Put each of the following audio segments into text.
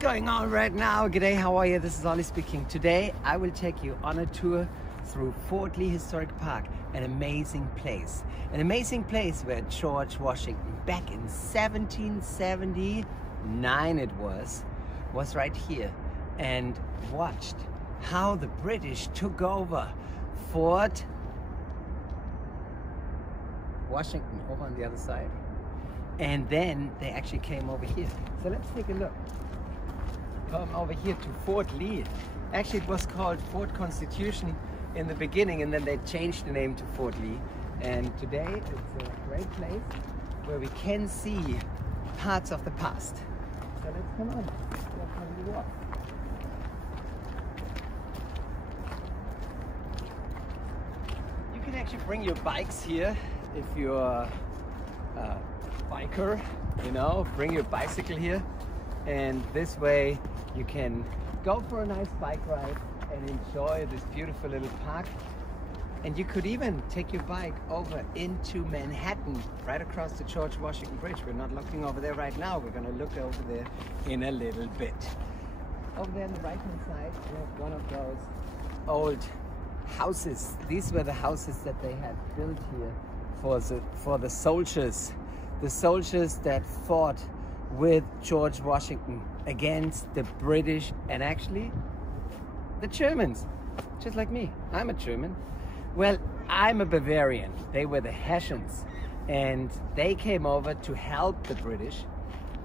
going on right now? G'day, how are you? This is Ollie speaking. Today I will take you on a tour through Fort Lee Historic Park, an amazing place. An amazing place where George Washington, back in 1779 it was right here, and watched how the British took over Fort Washington over on the other side. And then they actually came over here. So let's take a look. Come over here to Fort Lee. Actually, it was called Fort Constitution in the beginning, and then they changed the name to Fort Lee. And today it's a great place where we can see parts of the past. So let's come on. Let's have a walk. You can actually bring your bikes here if you're biker, you know, bring your bicycle here, and this way you can go for a nice bike ride and enjoy this beautiful little park. And you could even take your bike over into Manhattan, right across the George Washington Bridge. We're not looking over there right now, we're going to look over there in a little bit. Over there on the right hand side we have one of those old houses. These were the houses that they had built here for the soldiers. The soldiers that fought with George Washington against the British and actually the Germans, just like me. I'm a German. Well, I'm a Bavarian. They were the Hessians, and they came over to help the British.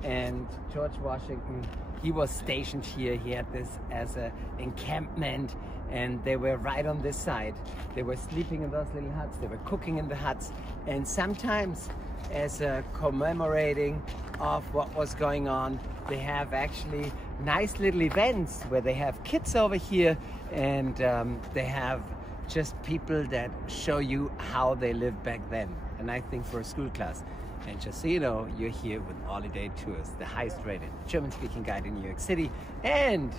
And George Washington, he was stationed here. He had this as an encampment, and they were right on this side. They were sleeping in those little huts. They were cooking in the huts, and sometimes, as a commemorating of what was going on, they have actually nice little events where they have kids over here, and they have just people that show you how they lived back then. And I think for a school class. And just so you know, you're here with Holiday Tours, the highest rated German speaking guide in New York City and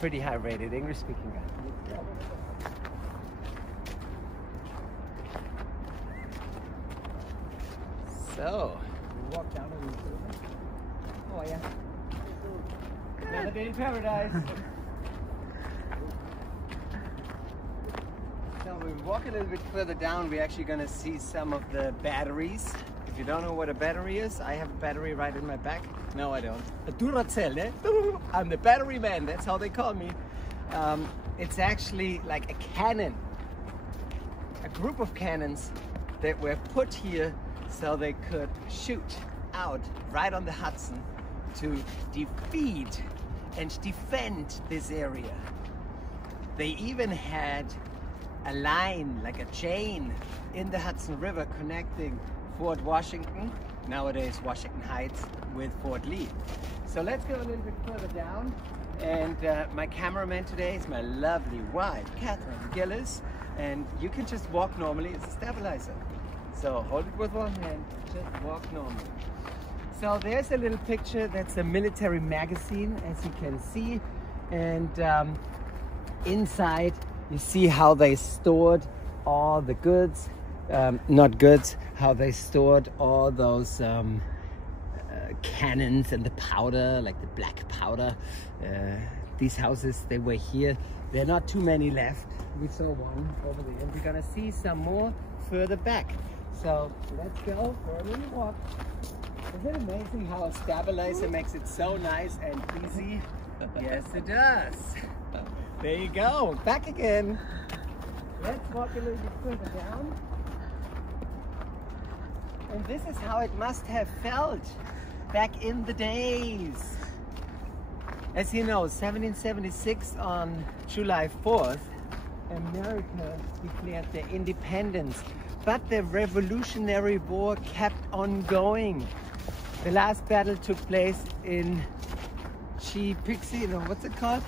pretty high rated English speaking guide. So, we walk down a little bit. Oh yeah. Another day in paradise. So we walk a little bit further down, we're actually going to see some of the batteries. If you don't know what a battery is, I have a battery right in my back. No, I don't. A Duracell, eh? I'm the battery man, that's how they call me. It's actually like a cannon. A group of cannons that were put here so they could shoot out right on the Hudson to defeat and defend this area. They even had a line, like a chain, in the Hudson River connecting Fort Washington, nowadays Washington Heights, with Fort Lee. So let's go a little bit further down, and my cameraman today is my lovely wife, Catherine Gillis, and you can just walk normally. It's a stabilizer. So hold it with one hand, just walk normally. So there's a little picture, that's a military magazine, as you can see, and inside you see how they stored all the goods, not goods, how they stored all those cannons and the powder, like the black powder. These houses, they were here. There are not too many left. We saw one over there, and we're gonna see some more further back. So let's go for a little walk. Isn't it amazing how a stabilizer makes it so nice and easy? Yes, it does. There you go, back again. Let's walk a little bit further down. And this is how it must have felt back in the days. As you know, 1776 on July 4th, America declared their independence, but the Revolutionary War kept on going. The last battle took place in what's it called?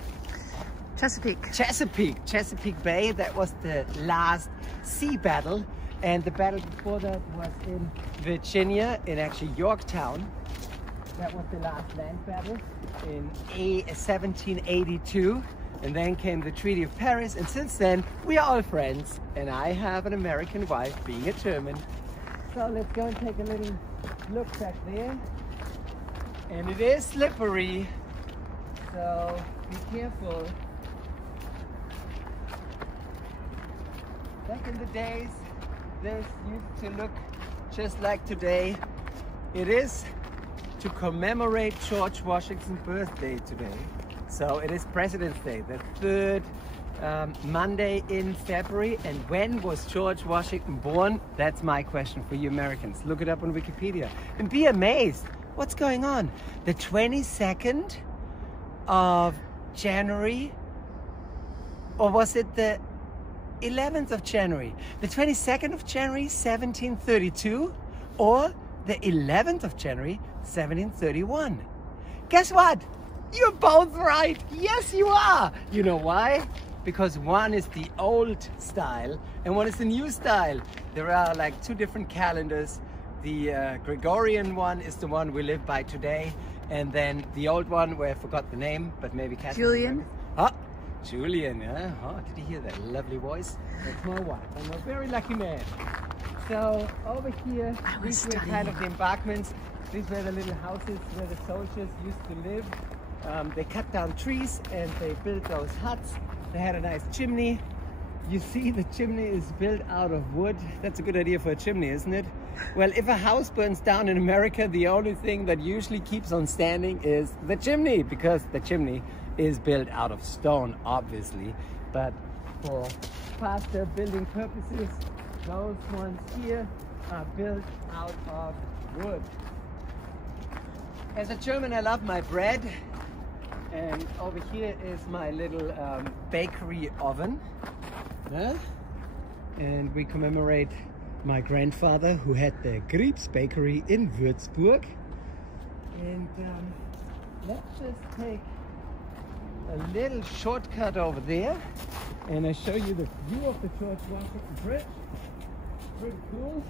Chesapeake Bay. That was the last sea battle, and the battle before that was in Virginia, in actually Yorktown. That was the last land battle in 1782, and then came the Treaty of Paris, and since then we are all friends, and I have an American wife, being a German. So let's go and take a little look back there, and it is slippery. So be careful. Back in the days, this used to look just like today. It is to commemorate George Washington's birthday today. So it is President's Day, the third Monday in February. And when was George Washington born? That's my question for you Americans. Look it up on Wikipedia and be amazed. What's going on? The 22nd of January, or was it the 11th of January? The 22nd of January 1732, or the 11th of January 1731? Guess what? You're both right. Yes, you are. You know why? Because one is the old style and one is the new style. There are like two different calendars. The Gregorian one is the one we live by today, and then the old one where I forgot the name, but maybe Catherine. Julian. Ah, Julian, yeah. Oh, did you hear that lovely voice? That's my wife. I'm a very lucky man. So over here, these were kind of the embankments. These were the little houses where the soldiers used to live. They cut down trees and they built those huts. They had a nice chimney. You see the chimney is built out of wood. That's a good idea for a chimney, isn't it? Well, if a house burns down in America, the only thing that usually keeps on standing is the chimney, because the chimney is built out of stone, obviously. But for faster building purposes, those ones here are built out of wood. As a German, I love my bread. And over here is my little bakery oven. And we commemorate my grandfather who had the Griebs bakery in Würzburg. And let's just take a little shortcut over there and I show you the view of the George Washington Bridge. Pretty cool.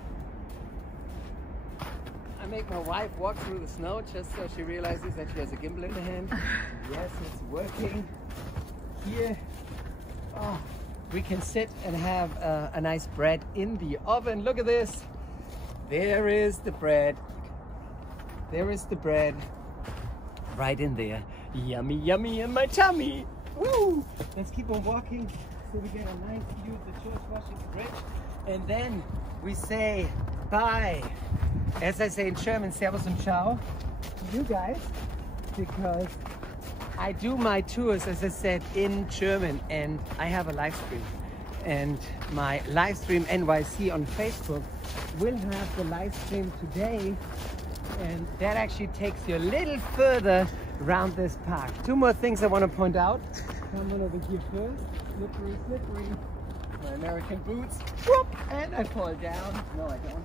I make my wife walk through the snow just so she realizes that she has a gimbal in her hand. Yes, it's working. Here, oh, we can sit and have a nice bread in the oven. Look at this. There is the bread. There is the bread right in there. Yummy, yummy in my tummy. Woo! Let's keep on walking so we get a nice view of the George Washington Bridge. And then we say bye. As I say in German, Servus und Ciao to you guys, because I do my tours, as I said, in German, and I have a live stream. And my live stream NYC on Facebook will have the live stream today, and that actually takes you a little further around this park. Two more things I want to point out. Come on over here first. Slippery, slippery. My American boots. Whoop! And I fall down. No, I don't.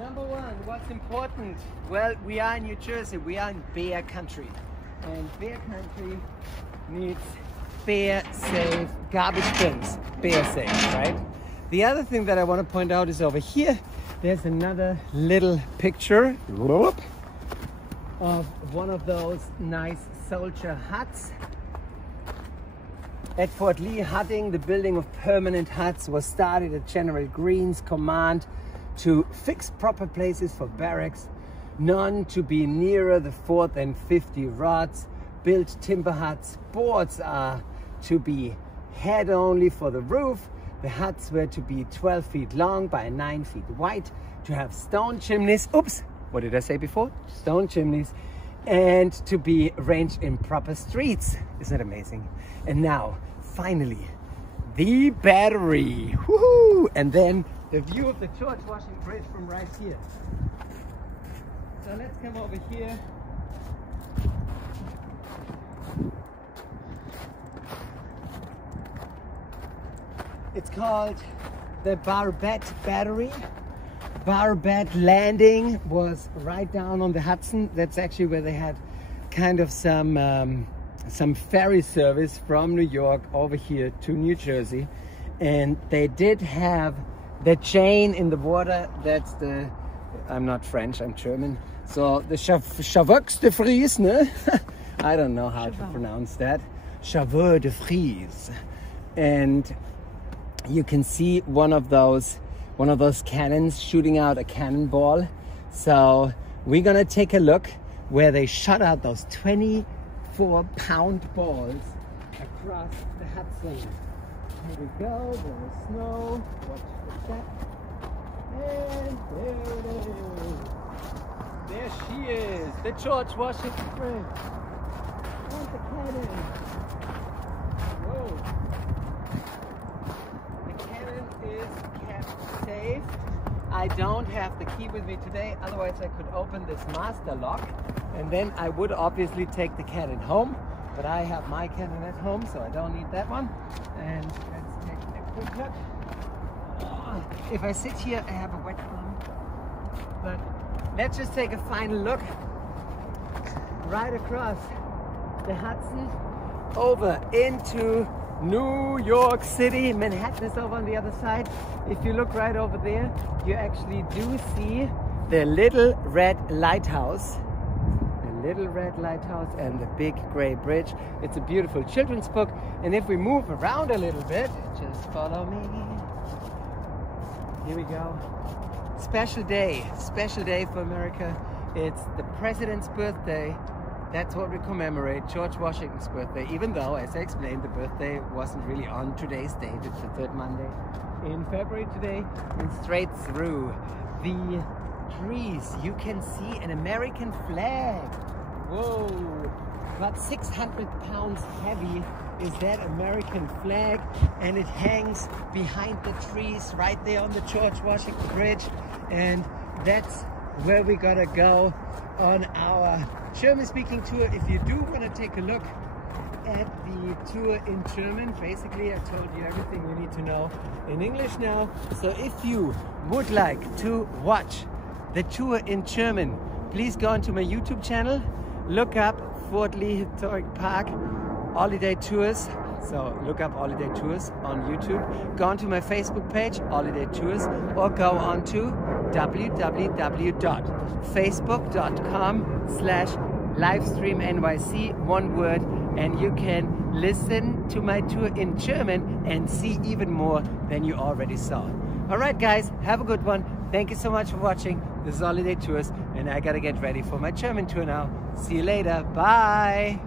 Number one, what's important? Well, we are in New Jersey, we are in bear country. And bear country needs bear-safe garbage bins. Bear-safe, right? The other thing that I want to point out is over here, there's another little picture of one of those nice soldier huts. At Fort Lee, hutting, the building of permanent huts, was started at General Greene's command to fix proper places for barracks, none to be nearer the fort than 50 rods, built timber huts. Boards are to be head only for the roof. The huts were to be 12 feet long by 9 feet wide, to have stone chimneys. Oops, what did I say before? Stone chimneys. And to be arranged in proper streets. Isn't that amazing? And now, finally, the battery. Woohoo! And then the view of the George Washington Bridge from right here. So let's come over here. It's called the Barbette Battery. Barbette Landing was right down on the Hudson. That's actually where they had kind of some ferry service from New York over here to New Jersey. And they did have the chain in the water. That's the, I'm not French, I'm German. So the Chevaux de Frise, ne? I don't know how to pronounce that. Chevaux de Frise. And you can see one of those cannons shooting out a cannonball. So we're gonna take a look. where they shot out those 24-pound balls across the Hudson. Here we go, there is snow, watch the step, and there it is. There she is, the George Washington Bridge, and the cannon. Whoa. The cannon is kept safe. I don't have the key with me today, otherwise I could open this master lock, and then I would obviously take the cannon home. But I have my cannon at home, so I don't need that one. And let's take a quick look. If I sit here, I have a wet thumb. But let's just take a final look. Right across the Hudson, over into New York City. Manhattan is over on the other side. If you look right over there, you actually do see the Little Red Lighthouse. Little Red Lighthouse and the big gray bridge. It's a beautiful children's book, and if we move around a little bit, just follow me. Here we go. Special day for America. It's the president's birthday. That's what we commemorate, George Washington's birthday, even though, as I explained, the birthday wasn't really on today's date. It's the third Monday in February today, and straight through the trees you can see an American flag. Whoa, about 600 pounds heavy is that American flag, and it hangs behind the trees right there on the George Washington Bridge, and that's where we gotta go on our German-speaking tour. If you do want to take a look at the tour in German, basically I told you everything you need to know in English now. So if you would like to watch the tour in German, please go onto my YouTube channel, look up Fort Lee Historic Park Holiday Tours. So look up Holiday Tours on YouTube. Go onto my Facebook page, Holiday Tours, or go onto www.facebook.com/livestreamnyc, one word, and you can listen to my tour in German and see even more than you already saw. All right, guys, have a good one. Thank you so much for watching. This is Holiday Tours, and I gotta get ready for my German tour now. See you later. Bye.